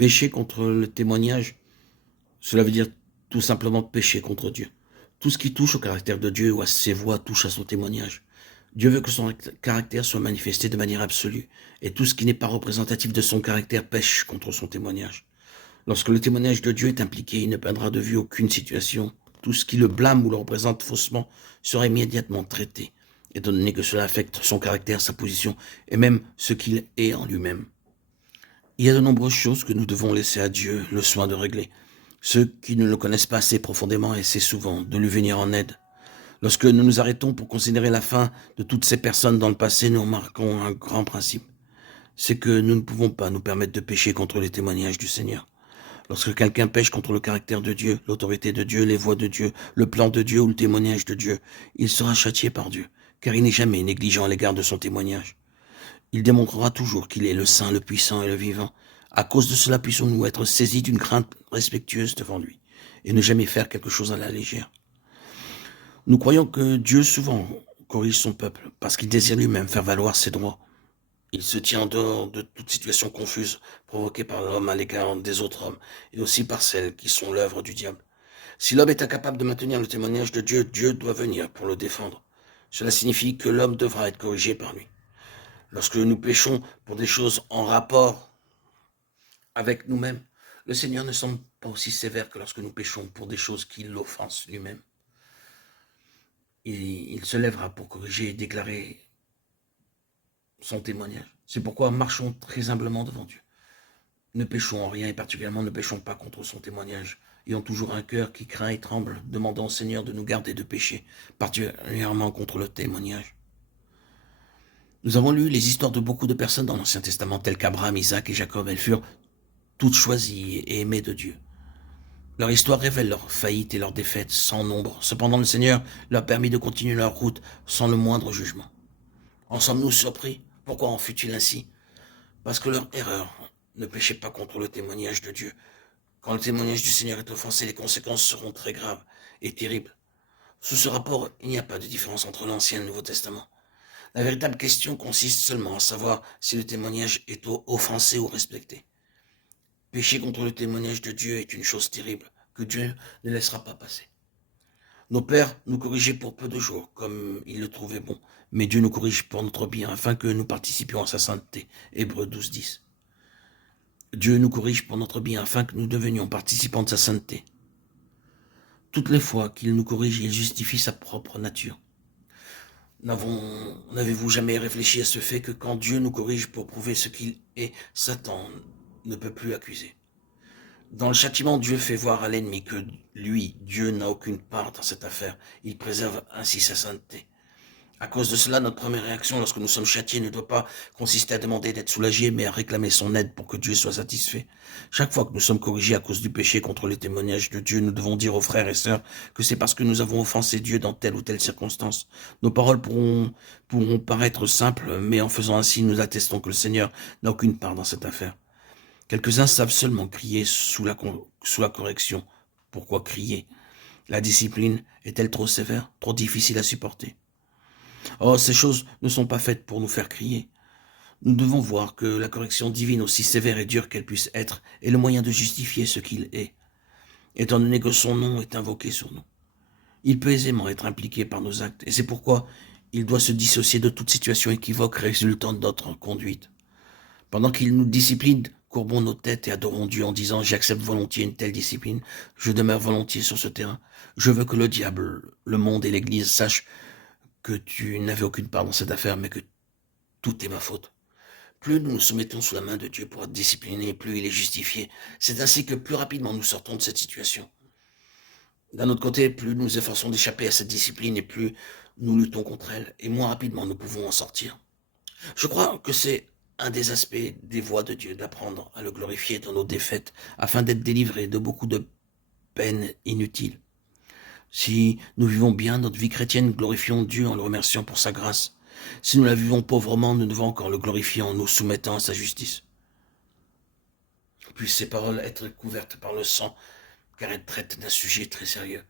Pécher contre le témoignage, cela veut dire tout simplement pécher contre Dieu. Tout ce qui touche au caractère de Dieu ou à ses voies touche à son témoignage. Dieu veut que son caractère soit manifesté de manière absolue, et tout ce qui n'est pas représentatif de son caractère pêche contre son témoignage. Lorsque le témoignage de Dieu est impliqué, il ne perdra de vue aucune situation. Tout ce qui le blâme ou le représente faussement sera immédiatement traité, étant donné que cela affecte son caractère, sa position, et même ce qu'il est en lui-même. Il y a de nombreuses choses que nous devons laisser à Dieu le soin de régler. Ceux qui ne le connaissent pas assez profondément essaient souvent de lui venir en aide. Lorsque nous nous arrêtons pour considérer la fin de toutes ces personnes dans le passé, nous remarquons un grand principe. C'est que nous ne pouvons pas nous permettre de pécher contre les témoignages du Seigneur. Lorsque quelqu'un pêche contre le caractère de Dieu, l'autorité de Dieu, les voies de Dieu, le plan de Dieu ou le témoignage de Dieu, il sera châtié par Dieu, car il n'est jamais négligent à l'égard de son témoignage. Il démontrera toujours qu'il est le Saint, le puissant et le vivant. À cause de cela, puissons-nous être saisis d'une crainte respectueuse devant lui, et ne jamais faire quelque chose à la légère. Nous croyons que Dieu souvent corrige son peuple, parce qu'il désire lui-même faire valoir ses droits. Il se tient en dehors de toute situation confuse provoquée par l'homme à l'égard des autres hommes, et aussi par celles qui sont l'œuvre du diable. Si l'homme est incapable de maintenir le témoignage de Dieu, Dieu doit venir pour le défendre. Cela signifie que l'homme devra être corrigé par lui. Lorsque nous péchons pour des choses en rapport avec nous-mêmes, le Seigneur ne semble pas aussi sévère que lorsque nous péchons pour des choses qui l'offensent lui-même. Il se lèvera pour corriger et déclarer son témoignage. C'est pourquoi marchons très humblement devant Dieu. Ne péchons en rien et particulièrement ne péchons pas contre son témoignage. Ayons toujours un cœur qui craint et tremble, demandant au Seigneur de nous garder de pécher, particulièrement contre le témoignage. Nous avons lu les histoires de beaucoup de personnes dans l'Ancien Testament, telles qu'Abraham, Isaac et Jacob. Elles furent toutes choisies et aimées de Dieu. Leur histoire révèle leur faillite et leur défaite sans nombre. Cependant, le Seigneur leur permit de continuer leur route sans le moindre jugement. En sommes-nous surpris? Pourquoi en fut-il ainsi? Parce que leur erreur ne péchait pas contre le témoignage de Dieu. Quand le témoignage du Seigneur est offensé, les conséquences seront très graves et terribles. Sous ce rapport, il n'y a pas de différence entre l'Ancien et le Nouveau Testament. La véritable question consiste seulement à savoir si le témoignage est offensé ou respecté. Pécher contre le témoignage de Dieu est une chose terrible que Dieu ne laissera pas passer. Nos pères nous corrigeaient pour peu de jours, comme ils le trouvaient bon, mais Dieu nous corrige pour notre bien, afin que nous participions à sa sainteté. Hébreux 12, 10. Dieu nous corrige pour notre bien, afin que nous devenions participants de sa sainteté. Toutes les fois qu'il nous corrige, il justifie sa propre nature. N'avez-vous jamais réfléchi à ce fait que quand Dieu nous corrige pour prouver ce qu'il est, Satan ne peut plus accuser? Dans le châtiment, Dieu fait voir à l'ennemi que lui, Dieu, n'a aucune part dans cette affaire. Il préserve ainsi sa sainteté. À cause de cela, notre première réaction lorsque nous sommes châtiés ne doit pas consister à demander d'être soulagés, mais à réclamer son aide pour que Dieu soit satisfait. Chaque fois que nous sommes corrigés à cause du péché contre les témoignages de Dieu, nous devons dire aux frères et sœurs que c'est parce que nous avons offensé Dieu dans telle ou telle circonstance. Nos paroles pourront paraître simples, mais en faisant ainsi, nous attestons que le Seigneur n'a aucune part dans cette affaire. Quelques-uns savent seulement crier sous la correction. Pourquoi crier? La discipline est-elle trop sévère, trop difficile à supporter? Oh, ces choses ne sont pas faites pour nous faire crier. Nous devons voir que la correction divine, aussi sévère et dure qu'elle puisse être, est le moyen de justifier ce qu'il est, étant donné que son nom est invoqué sur nous. Il peut aisément être impliqué par nos actes, et c'est pourquoi il doit se dissocier de toute situation équivoque résultant de notre conduite. Pendant qu'il nous discipline, courbons nos têtes et adorons Dieu en disant « J'accepte volontiers une telle discipline, je demeure volontiers sur ce terrain. Je veux que le diable, le monde et l'Église sachent que tu n'avais aucune part dans cette affaire, mais que tout est ma faute. » Plus nous nous soumettons sous la main de Dieu pour être disciplinés, plus il est justifié. C'est ainsi que plus rapidement nous sortons de cette situation. D'un autre côté, plus nous nous efforçons d'échapper à cette discipline et plus nous luttons contre elle, et moins rapidement nous pouvons en sortir. Je crois que c'est un des aspects des voies de Dieu, d'apprendre à le glorifier dans nos défaites, afin d'être délivrés de beaucoup de peines inutiles. Si nous vivons bien notre vie chrétienne, glorifions Dieu en le remerciant pour sa grâce. Si nous la vivons pauvrement, nous devons encore le glorifier en nous soumettant à sa justice. Puissent ces paroles être couvertes par le sang, car elles traitent d'un sujet très sérieux.